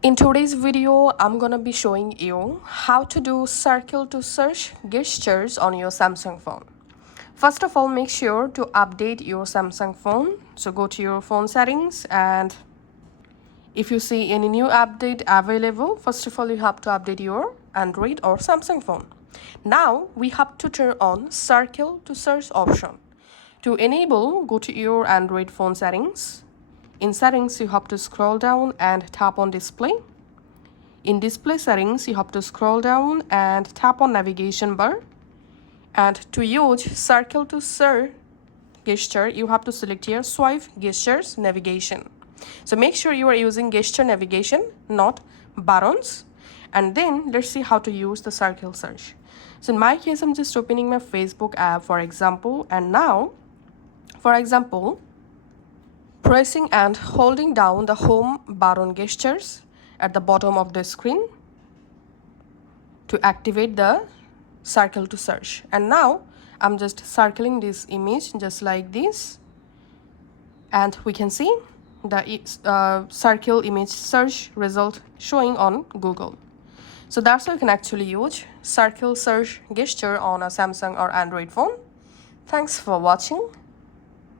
In today's video, I'm gonna be showing you how to do circle to search gestures on your Samsung phone. First of all, make sure to update your Samsung phone. So go to your phone settings, and if you see any new update available, first of all, you have to update your Android or Samsung phone. Now we have to turn on circle to search option. To enable, go to your Android phone settings. In settings, you have to scroll down and tap on display. In display settings, you have to scroll down and tap on navigation bar. And to use circle to search gesture, you have to select here swipe gestures navigation. So make sure you are using gesture navigation, not buttons. And then let's see how to use the circle search. So in my case, I'm just opening my Facebook app, for example. And now, for example, pressing and holding down the home button gestures at the bottom of the screen to activate the circle to search. And now I'm just circling this image just like this, and we can see the circle image search result showing on Google. So that's how you can actually use circle search gesture on a Samsung or Android phone. Thanks for watching.